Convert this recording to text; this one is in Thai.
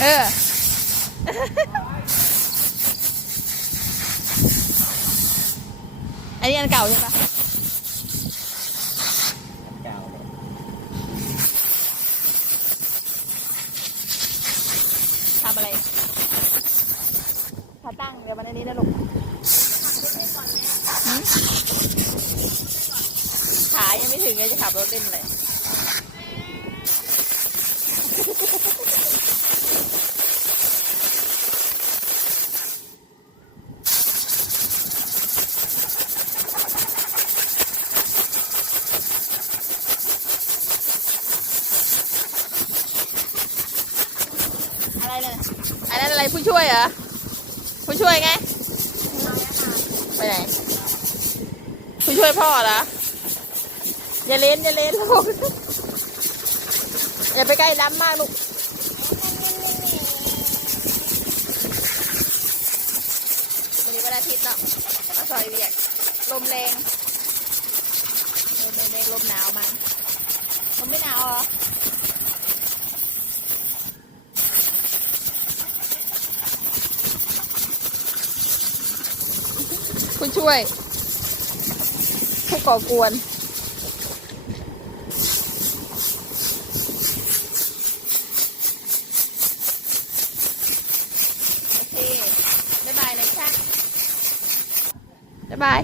เออ อันนี้อันเก่าใช่ปะเก่าเลยทำอะไรขาตั้งเดี๋ยวมันอันนี้นะลูกหืมขายังไม่ถึงเลยจะขับรถเล่นเลย อะไรเลยอันนั้นอะไรผู้ช่วยเหรอผู้ช่วยไง ไปไหน ผู้ช่วยพ่อเหรอ อย่าเล่นอย่าเล่นลูก อย่าไปใกล้ล้ำมากลูกวันนี้วันอาทิตย์เนาะมาซอยเวียก ลมแรง ลมแรงลมหนาวมาลมไม่หนาวเหรอ ผู้ช่วย ผู้ก่อกวน โอเค บ๊ายบายเลยค่ะบ๊ายบาย